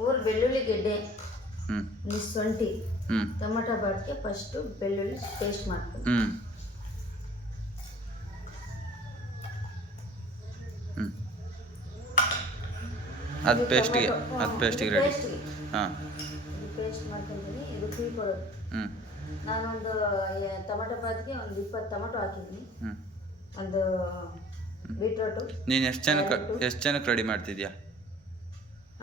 ಮೂರು ಬೆಳ್ಳುಳ್ಳಿ ಗೆಡ್ಡೆ, ಹ್ಞೂ ಶುಂಠಿ, ಹ್ಞೂ ಟೊಮೊಟೊ ಬಾಟ್ಗೆ ಫಸ್ಟು ಬೆಳ್ಳುಳ್ಳಿ ಪೇಸ್ಟ್ ಮಾಡ್ತೀನಿ. ಹ್ಞೂ ಹ್ಞೂ ಅದು ಪೇಸ್ಟಿಗೆ ರೆಡಿ. ಹಾಂ ಪೇಸ್ಟ್ ಮಾಡ್ಕೊಂತೀನಿ. ಇದು ಕುಯ್ಕೊಳ್ಳೋದು. ಹ್ಞೂ ನಾನೊಂದು ಟೊಮೊಟೊ ಬಾತ್ಗೆ ಒಂದು 20 ಟೊಮೊಟೊ ಹಾಕಿದ್ದೀನಿ. ಹ್ಞೂ ಒಂದು ಬೀಟ್ರೋಟು. ನೀನು ಎಷ್ಟು ಜನಕ್ಕೆ ರೆಡಿ ಮಾಡ್ತಿದ್ಯಾ?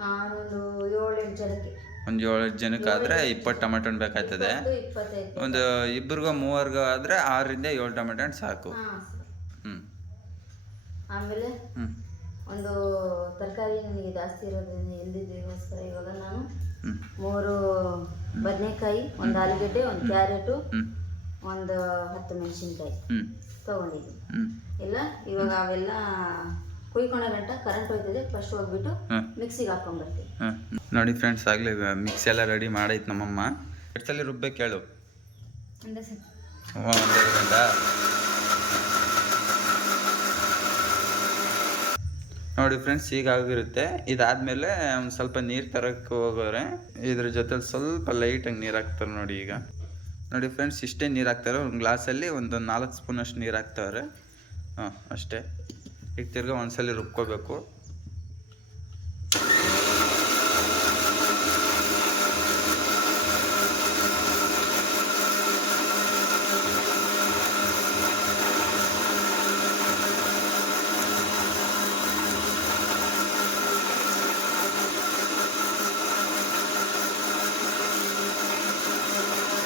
ನಾನೊಂದು 7-8 ಜನಕ್ಕೆ. ಒಂದು 7 ಜನಕ್ಕೆ ಆದರೆ 20 ಟೊಮೆಟೊ ಹಣ್ಣು ಬೇಕಾಗ್ತದೆ. 25 ಒಂದು ಇಬ್ಬರಿಗೋ 3 ಆದರೆ 6ರಿಂದ 7 ಟೊಮೆಟೊ ಹಣ್ಣು ಸಾಕು. ಹ್ಞೂ ಆಮೇಲೆ ಹ್ಞೂ ಒಂದು ತರಕಾರಿ ನನಗೆ ಜಾಸ್ತಿ ಇರೋದ್ರಿಂದ ಎಲ್ದಿದ್ದಕ್ಕೋಸ್ಕರ ಇವಾಗ ನಾನು ಹ್ಞೂ 3 ಬದನೆಕಾಯಿ, ಒಂದು ಆಲೂಗಡ್ಡೆ, ಒಂದು ಕ್ಯಾರೆಟು, ಹ್ಞೂ ಒಂದು 10 ಮೆಣಸಿನ್ಕಾಯಿ ಹ್ಞೂ ತೊಗೊಂಡಿದ್ದೀನಿ. ಹ್ಞೂ ಇಲ್ಲ ಇವಾಗ ಅವೆಲ್ಲ ಕುಯ್ಕೊಂಡ ಗಂಟ ಕರೆಂಟ್ ಹೋಗ್ತಿದೆ. ಫಸ್ಟ್ ಹೋಗ್ಬಿಟ್ಟು ಮಿಕ್ಸಿಗೆ ಹಾಕ್ಕೊಂಡ್ಬರ್ತೀನಿ. ಹಾಂ ನೋಡಿ ಫ್ರೆಂಡ್ಸ್, ಆಗಲಿ ಮಿಕ್ಸ್ ಎಲ್ಲ ರೆಡಿ ಮಾಡೈತೆ ನಮ್ಮಮ್ಮ. ಎಷ್ಟಲ್ಲಿ ರುಬ್ಬೇಕು ಹೇಳು? ಒಂದೇ ಸತಿ. ಒಂದೇ ಗಂಟೆ. ನೋಡಿ ಫ್ರೆಂಡ್ಸ್, ಹೀಗಾಗಿರುತ್ತೆ. ಇದಾದಮೇಲೆ ಒಂದು ಸ್ವಲ್ಪ ನೀರು ತರಕ್ಕೆ ಹೋಗೋರೆ ಇದ್ರ ಜೊತೆಲಿ ಸ್ವಲ್ಪ ಲೈಟಾಗಿ ನೀರು ಹಾಕ್ತಾರೆ ನೋಡಿ. ಈಗ ನೋಡಿ ಫ್ರೆಂಡ್ಸ್, ಇಷ್ಟೇ ನೀರು ಹಾಕ್ತಾರೆ. ಒಂದು ಗ್ಲಾಸಲ್ಲಿ ಒಂದು 4 ಸ್ಪೂನಷ್ಟು ನೀರು ಹಾಕ್ತಾರೆ. ಹಾಂ ಅಷ್ಟೇ. ಈಗ ತಿರ್ಗಾ ಒಂದ್ಸಲ ರುಬ್ಕೋಬೇಕು.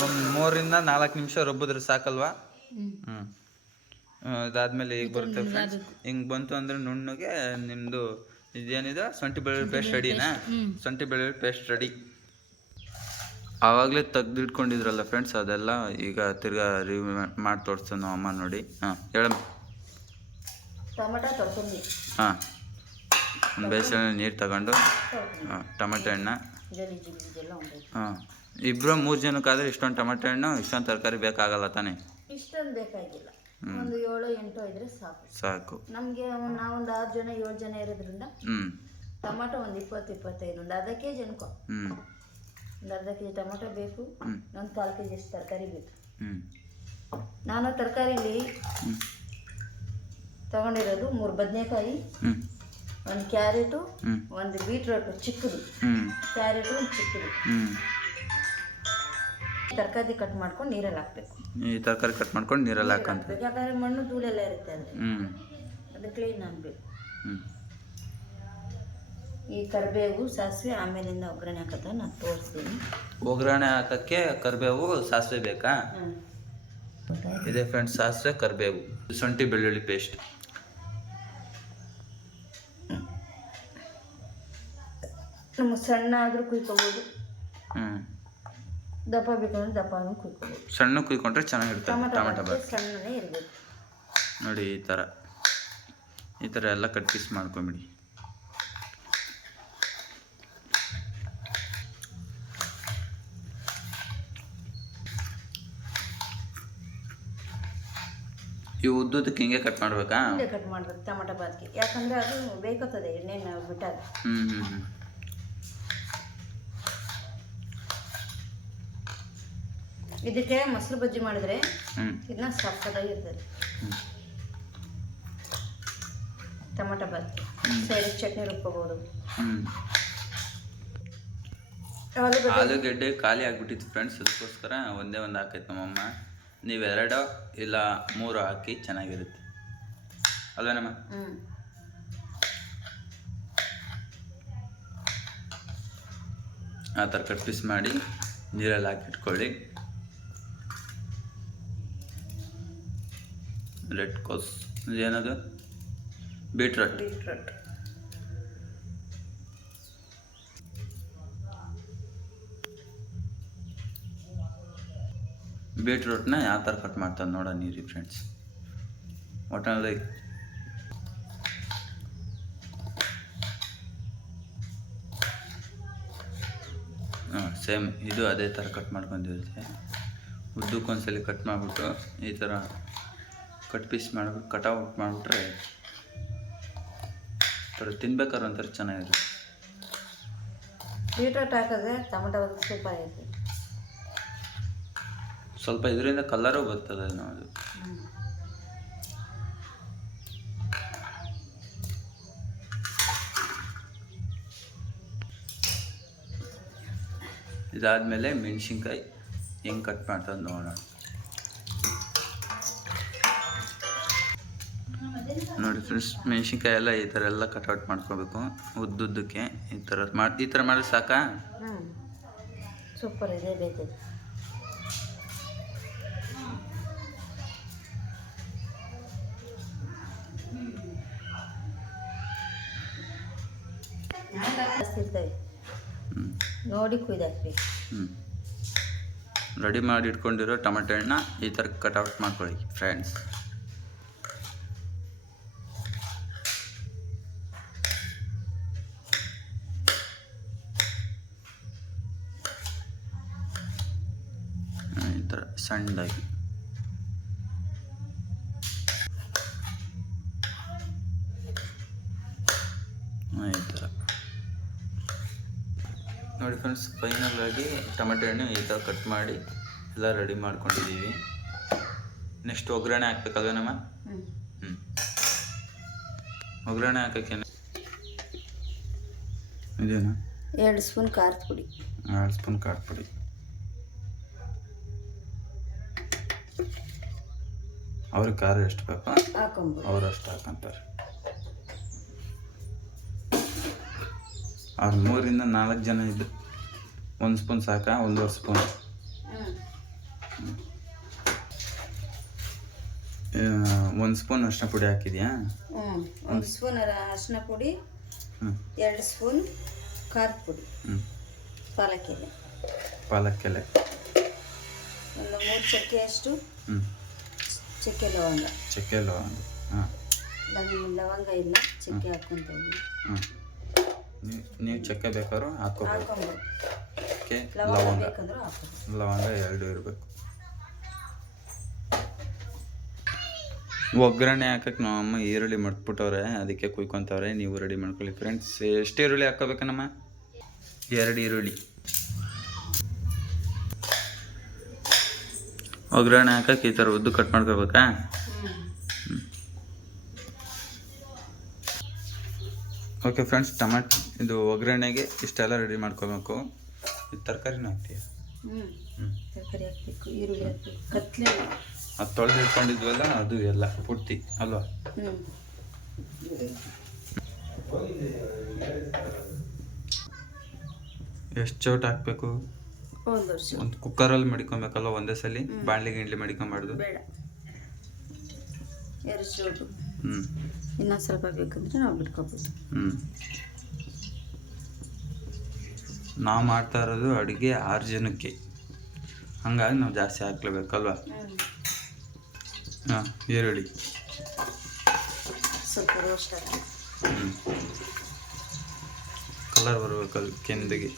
ಒಂದು 3ರಿಂದ 4 ನಿಮಿಷ ರುಬ್ಬಿದ್ರೆ ಸಾಕಲ್ವಾ? ಹ್ಞೂ ಅದಾದ್ಮೇಲೆ ಈಗ ಬರುತ್ತೆ ಫ್ರೆಂಡ್ಸ್. ಹಿಂಗೆ ಬಂತು ಅಂದರೆ ನುಣ್ಣಗೆ ನಿಮ್ಮದು ಇದೇನಿದೆ ಶುಂಠಿ ಬೆಳ್ಳುಳ್ಳಿ ಪೇಸ್ಟ್ ರೆಡಿನಾ? ಶುಂಠಿ ಬೆಳ್ಳುಳ್ಳಿ ಪೇಸ್ಟ್ ರೆಡಿ. ಆವಾಗಲೇ ತೆಗ್ದಿಟ್ಕೊಂಡಿದ್ರಲ್ಲ ಫ್ರೆಂಡ್ಸ್, ಅದೆಲ್ಲ ಈಗ ತಿರ್ಗಾ ರಿವ್ಯೂ ಮಾಡಿ ತೋರಿಸ್ತೀವಿ ನಾವು ಅಮ್ಮ ನೋಡಿ. ಹಾಂ ಹೇಳಮ್ಮ. ಟೊಮೊಟೊ ತೊಳ್ಕೊಂಡು. ಹಾಂ ಒಂದು ಬೇಸನ ನೀರು ತಗೊಂಡು ಟೊಮೆಟೊ ಹಣ್ಣು. ಹಾಂ 2-3 ಜನಕ್ಕಾದರೆ ಇಷ್ಟೊಂದು ಟೊಮೆಟೊ ಹಣ್ಣು, ಇಷ್ಟೊಂದು ತರಕಾರಿ ಬೇಕಾಗಲ್ಲ ತಾನೇ? ಇಷ್ಟೊಂದು ಬೇಕಾಗಿಲ್ಲ. ಒಂದು 7-8 ಇದ್ರೆ ಸಾಕು. ನಮಗೆ ನಾವೊಂದು 6 ಜನ 7 ಜನ ಇರೋದ್ರಿಂದ ಟೊಮೊಟೊ ಒಂದು 20-25, ಒಂದು ಅರ್ಧ ಕೆಜಿ ಅನ್ಕೋ. ಒಂದು ಅರ್ಧ ಕೆಜಿ ಟೊಮೊಟೊ ಬೇಕು. ಒಂದು 1/4 ಕೆಜಿ ಅಷ್ಟು ತರಕಾರಿ ಬೇಕು. ನಾನು ತರಕಾರಿಲಿ ತಗೊಂಡಿರೋದು 3 ಬದನೆಕಾಯಿ, ಒಂದು ಕ್ಯಾರೆಟು, ಒಂದು ಬೀಟ್ರೋಟು ಚಿಕ್ಕದು, ಕ್ಯಾರೆಟು ಒಂದು ಚಿಕ್ಕದು. ತರಕಾರಿ ಕಟ್ ಮಾಡ್ಕೊಂಡು ನೀರಲ್ಲಿ ಹಾಕ್ಬೇಕು. ಈ ತರಕಾರಿ ಕಟ್ ಮಾಡ್ಕೊಂಡು ನೀರಲ್ಲಿ ಹಾಕಂತ. ಯಾಕಂದ್ರೆ ಮಣ್ಣು ಧೂಳೆಲ್ಲ ಇರುತ್ತೆ ಅಂದರೆ ಅದು ಕ್ಲೀನ್ ಆಗಬೇಕು. ಈ ಕರಿಬೇವು ಸಾಸಿವೆ ಆಮೇಲಿಂದ ಒಗ್ಗರಣೆ ಹಾಕೋದು ನಾನು ತೋರಿಸ್ತೀನಿ. ಒಗ್ಗರಣೆ ಹಾಕೋಕ್ಕೆ ಕರಿಬೇವು ಸಾಸಿವೆ ಬೇಕಾ? ಇದೆ ಫ್ರೆಂಡ್ಸ್, ಸಾಸಿವೆ ಕರಿಬೇವು, ಶುಂಠಿ ಬೆಳ್ಳುಳ್ಳಿ ಪೇಸ್ಟ್. ನಮಗೆ ಸಣ್ಣ ಆದರೂ ಕುಯ್ಕೋಬೋದು. ದಪ್ಪ ಬೇಕಂದ್ರೆ ದಪ್ಪನೂ ಕುಯ್ಕೋಬೋದು. ಸಣ್ಣ ಕುಯ್ಕೊಂಡ್ರೆ ಚೆನ್ನಾಗಿರುತ್ತೆ ಟೊಮೆಟೊ ಬಾತ್. ಸಣ್ಣನೇ ಇರಬೇಕು ನೋಡಿ. ಈ ಥರ ಎಲ್ಲ ಕಟ್ ಪೀಸ್ ಮಾಡ್ಕೊಂಬಿಡಿ. ಇವು ಉದ್ದಕ್ಕೆ ಹಿಂಗೆ ಕಟ್ ಮಾಡಬೇಕಾ? ಹಿಂಗೆ ಕಟ್ ಮಾಡಬೇಕು ಟೊಮೆಟೊ ಬಾತ್ಗೆ. ಯಾಕಂದರೆ ಅದು ಬೇಕತ್ತದೆ ಎಣ್ಣೆನ ಬಿಟ್ಟಾಗ. ಇದಕ್ಕೆ ಮೊಸರು ಬಜ್ಜಿ ಮಾಡಿದ್ರೆ ಇದನ್ನ ಸಕ್ಕತ್ತಾಗಿರ್ತದೆ. ಟೊಮೆಟೊ ಬಾತ್ ಸೈಡ್ ಚಟ್ನಿ ರುಬ್ಕೋಬೋದು. ಆಲೂಗಡ್ಡೆ ಖಾಲಿ ಆಗಿಬಿಟ್ಟಿತ್ತು ಫ್ರೆಂಡ್ಸ್, ಅದಕ್ಕೋಸ್ಕರ ಒಂದೇ ಒಂದು ಹಾಕೈತೆ ನಮ್ಮಮ್ಮ. ನೀವು 2 ಇಲ್ಲ 3 ಹಾಕಿ ಚೆನ್ನಾಗಿರುತ್ತೆ ಅಲ್ವೇನಮ್ಮ? ಆ ಥರ ಕಟ್ ಪೀಸ್ ಮಾಡಿ ನೀರಲ್ಲಿ ಹಾಕಿಟ್ಕೊಳ್ಳಿ. ರೆಡ್ ಕೋಸ್ ಏನದು? ಬೀಟ್ರೋಟ್. ಬೀಟ್ರೋಟ್ನ ಯಾವ ಥರ ಕಟ್ ಮಾಡ್ತಾರೆ ನೋಡೋಣ ನೀರಿ ಫ್ರೆಂಡ್ಸ್. ಒಟ್ಟಿನಲ್ಲಿ ಸೇಮ್ ಇದು ಅದೇ ಥರ ಕಟ್ ಮಾಡ್ಕೊಂಡಿರುತ್ತೆ. ಉದ್ದಕ್ಕೊಂದ್ಸಲಿ ಕಟ್ ಮಾಡಿಬಿಟ್ಟು ಈ ಥರ ಕಟ್ ಪೀಸ್ ಮಾಡಿಬಿಟ್ಟು ಕಟಾಔಟ್ ಮಾಡಿಬಿಟ್ರೆ ಥರ ತಿನ್ಬೇಕಾದ್ರೆ ಒಂಥರ ಚೆನ್ನಾಗಿರುತ್ತೆ. ಬೀಟ್ರೋಟ್ ಹಾಕಿದ್ರೆ ಟೊಮೆಟೊ ಒಂದು ಸೂಪರ್ ಆಯ್ತು. ಸ್ವಲ್ಪ ಇದರಿಂದ ಕಲರು ಬರ್ತದೆ ಅದು. ಇದಾದ್ಮೇಲೆ ಮೆಣಸಿನ್ಕಾಯಿ ಹೆಂಗೆ ಕಟ್ ಮಾಡ್ತದೆ ನೋಡೋಣ. ನೋಡಿ ಫ್ರೆಂಡ್ಸ್, ಮೆಣಸಿನ್ಕಾಯಿ ಎಲ್ಲ ಈ ಥರ ಎಲ್ಲ ಕಟ್ಔಟ್ ಮಾಡ್ಕೋಬೇಕು ಉದ್ದುದ್ದಕ್ಕೆ. ಈ ಥರ ಮಾಡಿದ್ರೆ ಸಾಕಾ? ಸೂಪರ್ ಇದೆ, ಬೇಯ್ತದೆ. ಇರ್ತವೆ ನೋಡಿ ಕುಯ್ದಾಕ್ಬೇಕು. ರೆಡಿ ಮಾಡಿ ಇಟ್ಕೊಂಡಿರೋ ಟೊಮೆಟೊ ಹಣ್ಣನ್ನ ಈ ಥರ ಕಟ್ಔಟ್ ಮಾಡ್ಕೊಳ್ಳಿ ಫ್ರೆಂಡ್ಸ್. ಈ ಥರ ಸಣ್ಣದಾಗಿ ಈ ಥರ ನೋಡಿ ಫ್ರೆಂಡ್ಸ್. ಫೈನಲ್ ಆಗಿ ಟೊಮೆಟೊ ಹಣ್ಣು ಈ ಥರ ಕಟ್ ಮಾಡಿ ಎಲ್ಲ ರೆಡಿ ಮಾಡ್ಕೊಂಡಿದ್ದೀವಿ. ನೆಕ್ಸ್ಟ್ ಒಗ್ಗರಣೆ ಹಾಕ್ಬೇಕಲ್ವ ನಮ್ಮ? ಒಗ್ಗರಣೆ ಹಾಕೋಕ್ಕೆ ಇದೇನಾ? 2 ಸ್ಪೂನ್ ಖಾರದ ಪುಡಿ. 2 ಸ್ಪೂನ್ ಖಾರದ ಪುಡಿ. ಅವ್ರಿಗೆ ಖಾರ ಎಷ್ಟು ಬೇಕು ಹಾಕೊಂಬೋದು, ಅವ್ರು ಅಷ್ಟು ಹಾಕೊಂತಾರೆ. ಅವ್ರು 3 ರಿಂದ 4 ಜನ ಇದ್ದು 1 ಸ್ಪೂನ್ ಸಾಕಾ? 1.5 ಸ್ಪೂನ್. 1 ಸ್ಪೂನ್ ಅರಿಶಿನ ಪುಡಿ ಹಾಕಿದ್ಯಾ? 1 ಸ್ಪೂನ್ ಅರಿಶಿನ ಪುಡಿ, 2 ಸ್ಪೂನ್ ಖಾರದ ಪುಡಿ, ಪಾಲಕ್ಕೆಲೆ ಒಂದು 3 ಚಕ್ಕೆ ಅಷ್ಟು ಚಕ್ಕೆ ಲವಂಗ. ಹಾಂ, ಲವಂಗ ಇಲ್ಲ, ಚಕ್ಕೆ ಹಾಕ್ಕೊಂತ ಇದ್ದೀನಿ. ನೀವು ಚಕ್ಕೆ ಬೇಕಾದ್ರೂ ಹಾಕೋಬೇಕು. ಲವಂಗ ಬೇಕಂದ್ರೂ ಹಾಕೋಬೇಕು. ಲವಂಗ 2 ಇರಬೇಕು. ಒಗ್ಗರಣೆ ಹಾಕಕ್ಕೆ ನಮ್ಮ ಅಮ್ಮ ಈರುಳ್ಳಿ ಮಡ್ಬಿಟ್ಟವ್ರೆ, ಅದಕ್ಕೆ ಕುಯ್ಕೊತವ್ರೆ. ನೀವು ರೆಡಿ ಮಾಡ್ಕೊಳ್ಳಿ ಫ್ರೆಂಡ್ಸ್. ಎಷ್ಟು ಈರುಳ್ಳಿ ಹಾಕೋಬೇಕನಮ್ಮ? 2 ಈರುಳ್ಳಿ. ಒಗ್ಗರಣೆ ಹಾಕಕ್ಕೆ ಈ ಥರ ಉದ್ದು ಕಟ್ ಮಾಡ್ಕೋಬೇಕಾ? ಓಕೆ ಫ್ರೆಂಡ್ಸ್, ಇದು ಒಗ್ಗರಣೆಗೆ ಇಷ್ಟೆಲ್ಲ ರೆಡಿ ಮಾಡ್ಕೋಬೇಕು. ಇದು ತರಕಾರಿನೂ ಹಾಕ್ತೀಯ? ತರಕಾರಿ ಹಾಕಬೇಕು, ಈರುಳ್ಳಿ ಹಾಕಬೇಕು, ಕತ್ಲೆ ಅದು ತೊಳೆದು ಇಟ್ಕೊಂಡಿದ್ವಲ್ಲ ಅದು ಎಲ್ಲ ಪೂರ್ತಿ ಅಲ್ವಾ? ಎಷ್ಟು ಚೌಟ್ ಹಾಕಬೇಕು? ಒಂದು ಕುಕ್ಕರಲ್ಲಿ ಮಡಿಕೊಬೇಕಲ್ವ ಒಂದೇ ಸಲ? ಬಾಣಲಿ ಗಿಂಡ್ಲಿ ಮಡಿಕೊಂಬಾರ್ದು? ಬೇಡ, 2 ಚೌಟು. ಇನ್ನೊಂದು ಸ್ವಲ್ಪ ಬೇಕಂದ್ರೆ ನಾವು ಬಿಟ್ಕೋಬೋದು. ನಾವು ಮಾಡ್ತಾ ಇರೋದು ಅಡುಗೆ 6 ಜನಕ್ಕೆ, ಹಂಗಾಗಿ ನಾವು ಜಾಸ್ತಿ ಹಾಕ್ಲೇಬೇಕಲ್ವ? ಹಾಂ, ಈರುಳ್ಳಿ ಸ್ವಲ್ಪ ರೋಸ್ಟ್ ಹಾಕಿ ಕಲರ್ ಬರಬೇಕಲ್ಲ ಕೆಂದಿಗೆ.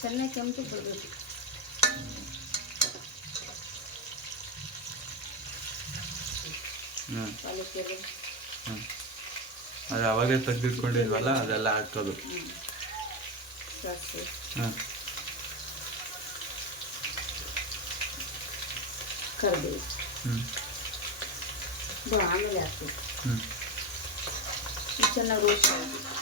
ಚೆನ್ನಾಗಿ ಕೆಂಪು ಬರಬೇಕು. ಅದು ಅವಾಗೇ ತೆಗೆದಿಟ್ಕೊಂಡಿಲ್ವಲ್ಲ ಅದೆಲ್ಲ ಹಾಕೋದು. ಹಾಂ, ಕರಿಬೇವು ಆಮೇಲೆ ಹಾಕ್ಬೇಕು. ಚೆನ್ನಾಗಿ ರೋಸ್ಟ್ ಆಗಬೇಕು.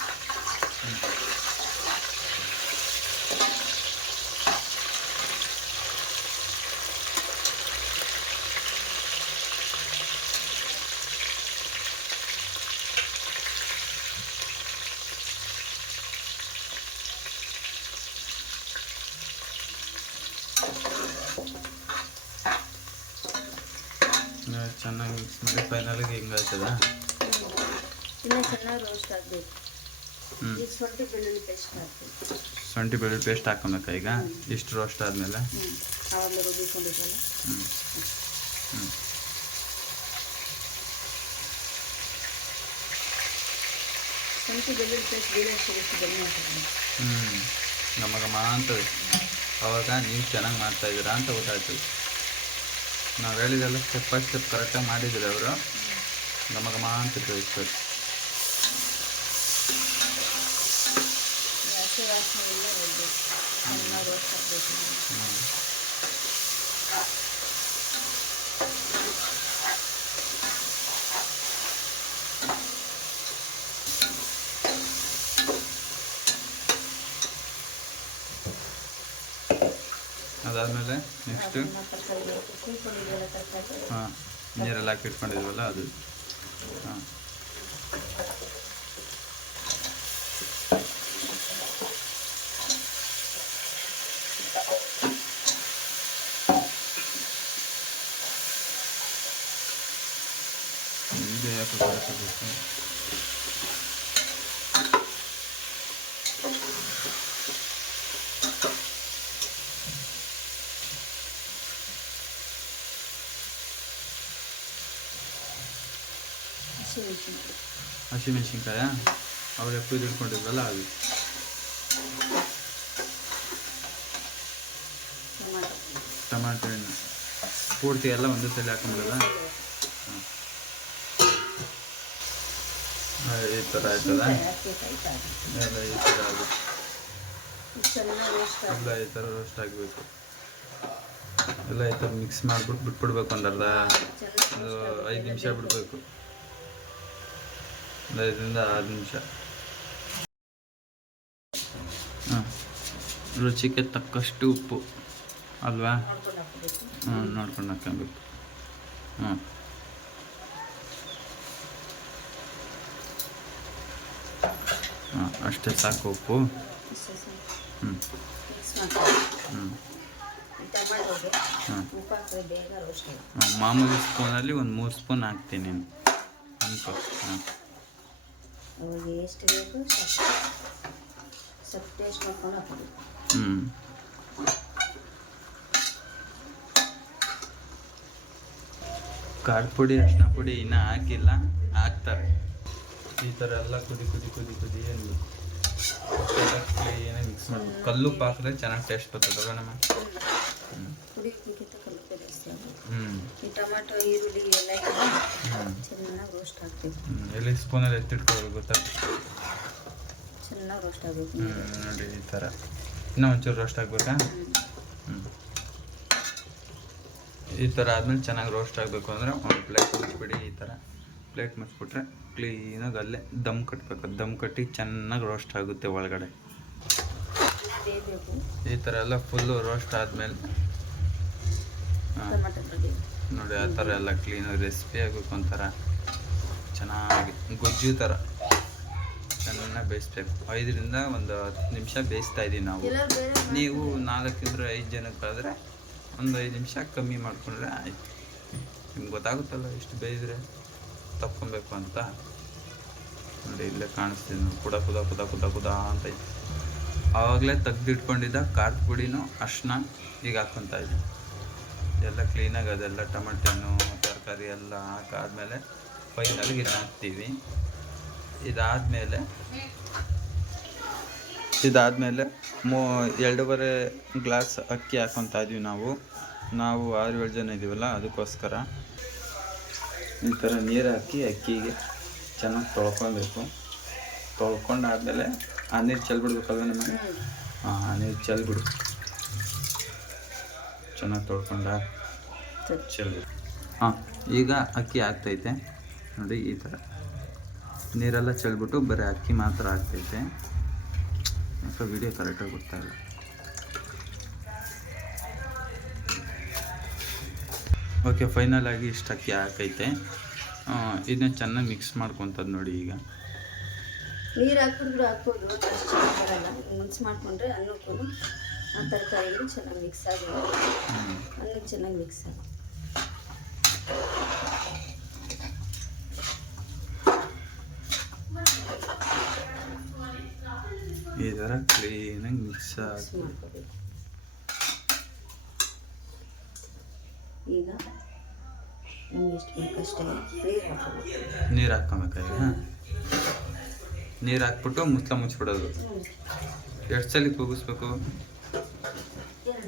ಚೆನ್ನಾಗಿ ಮಿಕ್ಸ್ ಮಾಡಿ ಫೈನಲಿಗೆ ಹಿಂಗಾಯ್ತದ? ಇನ್ನೂ ಚೆನ್ನಾಗಿ ರೋಸ್ಟ್ ಆಗಬೇಕು. ಈಗ ಶುಂಠಿ ಬೆಳ್ಳುಳ್ಳಿ ಪೇಸ್ಟ್ ಹಾಕ್ಬೇಕು. ಶುಂಠಿ ಬೆಳ್ಳುಳ್ಳಿ ಪೇಸ್ಟ್ ಹಾಕೊಬೇಕಾ ಈಗ? ಇಷ್ಟು ರೋಸ್ಟ್ ಆದಮೇಲೆ ಆವಾಗಲೇ ರುಬ್ಬಿಕೊಂಡಿದ್ದಲ್ಲ. ಶುಂಠಿ ಬೆಳ್ಳುಳ್ಳಿ ಪೇಸ್ಟ್ ಬೇರೆ ಸಿಗುತ್ತೆ, ಬೆಣ್ಣೆ ಹಾಕೋದು. ಘಮ ಅಂತದೆ. ಅವಾಗ ನೀವು ಚೆನ್ನಾಗಿ ಮಾಡ್ತಾಯಿದ್ದೀರಾ ಅಂತ ಗೊತ್ತಾಯ್ತದೆ. ನಾವು ಹೇಳಿದೆಲ್ಲ ಸ್ಟೆಪ್ ಬೈ ಸ್ಟೆಪ್ ಕರೆಕ್ಟಾಗಿ ಮಾಡಿದರೆ ಅವರು ಘಮ ಘಮ ಅಂತ ಬೇಯಿಸ್ಬೇಕು. ಹಸಿ ವಾಸನೆ ಎಲ್ಲ ಹೋಗ್ಬೇಕು, ಚೆನ್ನಾಗಿ ರೋಸ್ಟ್ ಆಗಬೇಕು. ಅದಾದಮೇಲೆ ನೆಕ್ಸ್ಟು ತರಕಾರಿ ಹಾಂ ನೀರೆಲ್ಲ ಹಾಕಿ ಇಟ್ಕೊಂಡಿದ್ವಲ್ಲ ಅದು. ಹಾಂ ಇದು ಯಾಕೆ ಬರಬೇಕು. ಹಸಿಮೆಣ್ಸಿನ್ಕಾಯ ಅವಾಗ ಕುಯ್ದು ಇಟ್ಕೊಂಡಿದ್ವಲ್ಲ ಅದು. ಟೊಮಾಟೊ ಹಣ್ಣು ಪೂರ್ತಿ ಎಲ್ಲ ಒಂದೇ ಸಲ ಹಾಕೊಂಡ್ರಲ್ಲ. ಈ ಥರ ಆಯ್ತದ ಎಲ್ಲ ಈ ಥರ ಆಗುತ್ತೆ. ಎಲ್ಲ ಈ ಥರ ರೋಸ್ಟ್ ಆಗಬೇಕು. ಎಲ್ಲ ಈ ಥರ ಮಿಕ್ಸ್ ಮಾಡಿಬಿಟ್ಟು ಬಿಟ್ಬಿಡ್ಬೇಕು. ಒಂದು 5 ನಿಮಿಷ ಬಿಡಬೇಕು. 5ರಿಂದ 6 ನಿಮಿಷ. ಹಾಂ ರುಚಿಗೆ ತಕ್ಕಷ್ಟು ಉಪ್ಪು ಅಲ್ವಾ? ನೋಡ್ಕೊಂಡು ಹಾಕ್ಕೊಬೇಕು. ಹಾಂ ಹಾಂ ಅಷ್ಟೇ ಸಾಕು ಉಪ್ಪು. ಹ್ಞೂ ಹ್ಞೂ ಹಾಂ ಮಾಮೂಲಿ ಸ್ಪೂನಲ್ಲಿ ಒಂದು 3 ಸ್ಪೂನ್ ಹಾಕ್ತೀನಿ ಅನ್ಕೋ. ಹಾಂ ಎಷ್ಟು ಬೇಕು ಸ್ವಲ್ಪ ಟೇಸ್ಟ್ ಮಾಡ್ಕೊಂಡು ಹಾಕಬೇಕು. ಖಾರದ ಪುಡಿ ಅರಿಶಿನ ಪುಡಿ ಇನ್ನೂ ಹಾಕಿಲ್ಲ, ಹಾಕ್ತಾರೆ. ಈ ಥರ ಎಲ್ಲ ಕುದಿ ಏನು ಕ್ಲೀನಾಗಿ ಮಿಕ್ಸ್ ಮಾಡಬೇಕು. ಕಲ್ಲುಪ್ಪು ಹಾಕಿದ್ರೆ ಚೆನ್ನಾಗಿ ಟೇಸ್ಟ್ ಬರ್ತದಲ್ವ ನಮ್ಮ. ಈ ಟೊಮಾಟೊ ಈರುಳ್ಳಿ ಎಲ್ಲ ಚೆನ್ನಾಗಿ ರೋಸ್ಟ್ ಆಗಬೇಕು. ಎಲ್ಲಿ ಸ್ಪೂನಲ್ಲಿ ಎತ್ತಿಟ್ಕೊಳ್ಳೋದು ಗೊತ್ತಾಗ್ತದೆ. ಚೆನ್ನಾಗಿ ರೋಸ್ಟ್ ಆಗಬೇಕು. ನೋಡಿ ಈ ಥರ ಇನ್ನೂ ಒಂಚೂರು ರೋಸ್ಟ್ ಆಗಬೇಕಾ? ಈ ಥರ ಆದಮೇಲೆ ಚೆನ್ನಾಗಿ ರೋಸ್ಟ್ ಆಗಬೇಕು ಅಂದರೆ ಒಂದು ಪ್ಲೇಟ್ ಮುಚ್ಚಿಬಿಡಿ. ಈ ಥರ ಪ್ಲೇಟ್ ಮುಚ್ಚಿಬಿಟ್ರೆ ಕ್ಲೀನಾಗಿ ಅಲ್ಲೇ ದಮ್ ಕಟ್ಟಬೇಕು. ದಮ್ ಕಟ್ಟಿ ಚೆನ್ನಾಗಿ ರೋಸ್ಟ್ ಆಗುತ್ತೆ ಒಳಗಡೆ. ಈ ಥರ ಎಲ್ಲ ಫುಲ್ಲು ರೋಸ್ಟ್ ಆದಮೇಲೆ ನೋಡಿ ಆ ಥರ ಎಲ್ಲ ಕ್ಲೀನಾಗಿ ರೆಸಿಪಿ ಆಗಬೇಕು. ಒಂಥರ ಚೆನ್ನಾಗಿ ಗೊಜ್ಜು ಥರ ಚೆನ್ನಾಗಿ ಬೇಯಿಸ್ಬೇಕು. 5ರಿಂದ 10 ನಿಮಿಷ ಬೇಯಿಸ್ತಾ ಇದ್ದೀವಿ ನಾವು. ನೀವು 4ರಿಂದ 5 ಜನಕ್ಕಾದರೆ ಒಂದು 5 ನಿಮಿಷ ಕಮ್ಮಿ ಮಾಡಿಕೊಂಡ್ರೆ ಆಯಿತು. ನಿಮ್ಗೆ ಗೊತ್ತಾಗುತ್ತಲ್ಲ ಎಷ್ಟು ಬೇಯಿದ್ರೆ ತಕ್ಕೊಬೇಕು ಅಂತ. ನೋಡಿ ಇಲ್ಲೇ ಕಾಣಿಸ್ತೀನಿ ನೋಡಿ, ಕುದ ಅಂತ ಐತೆ. ಆವಾಗಲೇ ತೆಗ್ದಿಟ್ಕೊಂಡಿದ್ದ ಖಾರದ ಪುಡಿನೂ ಅರ್ಶಿನ ಈಗ ಹಾಕ್ಕೊತಾ ಇದ್ದೀನಿ. ಎಲ್ಲ ಕ್ಲೀನಾಗಿ ಅದೆಲ್ಲ ಟೊಮೆಟೊ ಹಣ್ಣು ತರಕಾರಿ ಎಲ್ಲ ಹಾಕಾದ್ಮೇಲೆ ಫೈನಲ್ಗೆ ಇದನ್ನ ಹಾಕ್ತೀವಿ. ಇದಾದಮೇಲೆ 2.5 ಗ್ಲಾಸ್ ಅಕ್ಕಿ ಹಾಕ್ಕೊತಾ ಇದ್ವಿ ನಾವು 6-7 ಜನ ಇದ್ದೀವಲ್ಲ, ಅದಕ್ಕೋಸ್ಕರ ಈ ಥರ ನೀರು ಹಾಕಿ ಅಕ್ಕಿಗೆ ಚೆನ್ನಾಗಿ ತೊಳ್ಕೊಬೇಕು. ತೊಳ್ಕೊಂಡಾದ್ಮೇಲೆ ಆ ನೀರು ಚೆಲ್ಬಿಡ್ಬೇಕಲ್ವ ನಮಗೆ. ಆ ನೀರು ಚೆಲ್ಬಿಡು, ಚೆನ್ನಾಗಿ ತೊಳ್ಕೊಂಡ ಚೆಲ್ಬಿಡು. ಹಾಂ ಈಗ ಅಕ್ಕಿ ಆಗ್ತೈತೆ ನೋಡಿ. ಈ ಥರ ನೀರೆಲ್ಲ ಚೆಲ್ಬಿಟ್ಟು ಬರೀ ಅಕ್ಕಿ ಮಾತ್ರ ಆಗ್ತೈತೆ. ಯಾಕೆ ವಿಡಿಯೋ ಕರೆಕ್ಟಾಗಿ ಗೊತ್ತಾಯಿಲ್ಲ. ಓಕೆ, ಫೈನಲ್ ಆಗಿ ಇಷ್ಟು ಅಕ್ಕಿ ಹಾಕೈತೆ. ಇದನ್ನ ಚೆನ್ನಾಗಿ ಮಿಕ್ಸ್ ಮಾಡ್ಕೊತದ್ದು ನೋಡಿ. ಈಗ ನೀರು ಹಾಕಿದ್ರು ಹಾಕ್ಬೋದು, ಅಷ್ಟು ಚೆನ್ನಾಗಿ ಬರಲ್ಲ. ಮಿಕ್ಸ್ ಮಾಡಿಕೊಂಡ್ರೆ ಅನ್ನಕ್ಕೂ ಆ ತರಕಾರಿಗೂ ಚೆನ್ನಾಗಿ ಮಿಕ್ಸ್ ಆಗಿ ಅನ್ನಕ್ಕೆ ಚೆನ್ನಾಗಿ ಮಿಕ್ಸ್ ಆಗಿ ಈ ಥರ ಕ್ಲೀನಾಗಿ ಮಿಕ್ಸ್ ಮಾಡ್ಕೋಬೇಕು. ಈಗ ನಮ್ಗೆ ಎಷ್ಟು ಬೇಕಷ್ಟೇ ನೀರು ಹಾಕ್ಕೊಬೇಕಾಗ ನೀರು ಹಾಕ್ಬಿಟ್ಟು ಮುಚ್ಚಬಿಡೋದು. ಎಷ್ಟು ಸಲ ಕೂಗಿಸ್ಬೇಕು? 2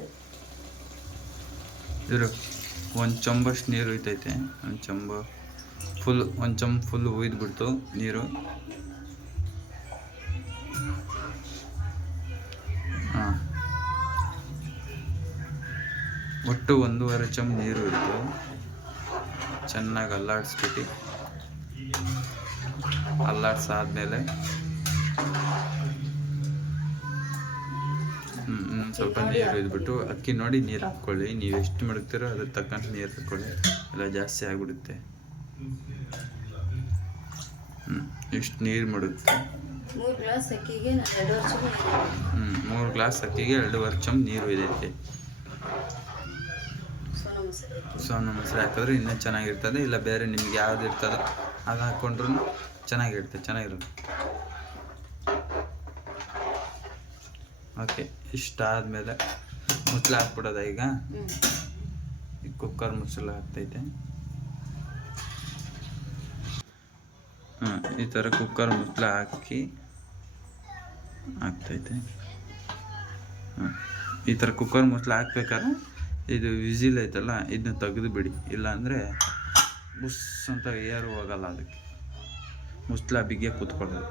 ಇದ್ರ ಒಂದು ಚೊಂಬಷ್ಟು ನೀರು ಉಯ್ತೈತೆ. ಒಂದು ಚೊಂಬು ಫುಲ್, ಒಂದು ಚೊಂಬು ಫುಲ್ ಉಯ್ದುಬಿಡ್ತು ನೀರು. ಹಾಂ, ಒಟ್ಟು 1.5 ಚಮಚ ನೀರು ಇತ್ತು. ಚೆನ್ನಾಗಿ ಅಲ್ಲಾಡಿಸ್ಬಿಟ್ಟು, ಅಲ್ಲಾಡ್ಸಾದ್ಮೇಲೆ ಸ್ವಲ್ಪ ನೀರು ಇದ್ಬಿಟ್ಟು ಅಕ್ಕಿ ನೋಡಿ ನೀರು ಹಾಕ್ಕೊಳ್ಳಿ. ನೀವು ಎಷ್ಟು ಮಡಗ್ತೀರೋ ಅದ್ರ ತಕ್ಕಂತ ನೀರು ಹಾಕ್ಕೊಳ್ಳಿ, ಎಲ್ಲ ಜಾಸ್ತಿ ಆಗಿಬಿಡುತ್ತೆ. ಇಷ್ಟು ನೀರು ಮಡುತ್ತೆ. 3 ಗ್ಲಾಸ್ ಅಕ್ಕಿಗೆ 2.5 ಚಮಚ. 3 ಗ್ಲಾಸ್ ಅಕ್ಕಿಗೆ 2.5 ಚಮಚ ನೀರು ಇದೈತೆ. ಸೋನಾ ಮೊಸರು ಹಾಕಿದ್ರೆ ಇನ್ನೂ ಚೆನ್ನಾಗಿರ್ತದೆ. ಇಲ್ಲ ಬೇರೆ ನಿಮ್ಗೆ ಯಾವ್ದು ಇರ್ತದೋ ಅದು ಹಾಕ್ಕೊಂಡ್ರು ಚೆನ್ನಾಗಿರುತ್ತೆ. ಓಕೆ, ಇಷ್ಟಾದಮೇಲೆ ಮುಚ್ಚಳ ಹಾಕ್ಬಿಡೋದ. ಈಗ ಕುಕ್ಕರ್ ಮುಚ್ಚಳ ಹಾಕ್ತೈತೆ. ಈ ಥರ ಕುಕ್ಕರ್ ಮುಚ್ಚಳ ಆಗ್ತೈತೆ. ಈ ಥರ ಕುಕ್ಕರ್ ಮುಚ್ಚಳ ಹಾಕ್ಬೇಕಾದ್ರೆ ಇದು ವಿಸಿಲ್ ಐತಲ್ಲ, ಇದನ್ನ ತೆಗೆದು ಬಿಡಿ. ಇಲ್ಲಾಂದರೆ ಬುಸ್ ಅಂತ ಏರು ಹೋಗಲ್ಲ. ಅದಕ್ಕೆ ಮುಚ್ಚಳ ಬಿಗಿಯ ಕೂತ್ಕೊಳ್ಳೋದು.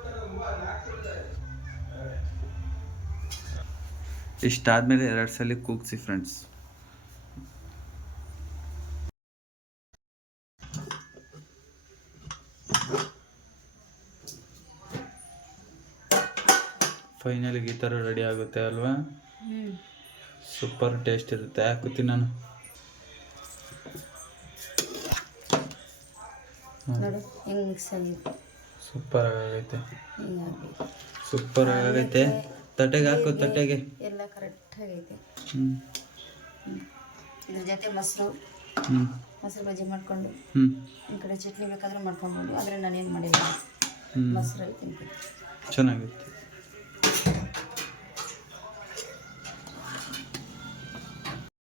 ಇಷ್ಟಾದಮೇಲೆ 2 ಸಲ ಕೂಗಿಸಿ ಫ್ರೆಂಡ್ಸ್. ಫೈನಲಿಗೆ ಈ ಥರ ರೆಡಿ ಆಗುತ್ತೆ ಅಲ್ವಾ? ಸೂಪರ್ ಟೇಸ್ಟ್ ಇರುತ್ತೆ. ಹಾಕುತ್ತೀನಿ ನಾನು. ಸೂಪರ್ ಆಗೈತೆ. ತಟ್ಟೆಗೆ ಹಾಕು, ತಟ್ಟೆಗೆ ಎಲ್ಲ ಕರೆಕ್ಟ್ ಆಗೈತೆ. ಇದ್ರ ಜೊತೆ ಮೊಸರು ಬಜ್ಜಿ ಮಾಡ್ಕೊಂಡು, ಈ ಕಡೆ ಚಟ್ನಿ ಬೇಕಾದ್ರೆ ಮಾಡ್ಕೊಬೋದು. ಆದರೆ ನಾನೇನು ಮಾಡಿಲ್ಲ, ಮೊಸರಲ್ಲಿ ತಿಂತೀನಿ. ಚೆನ್ನಾಗಿರುತ್ತೆ.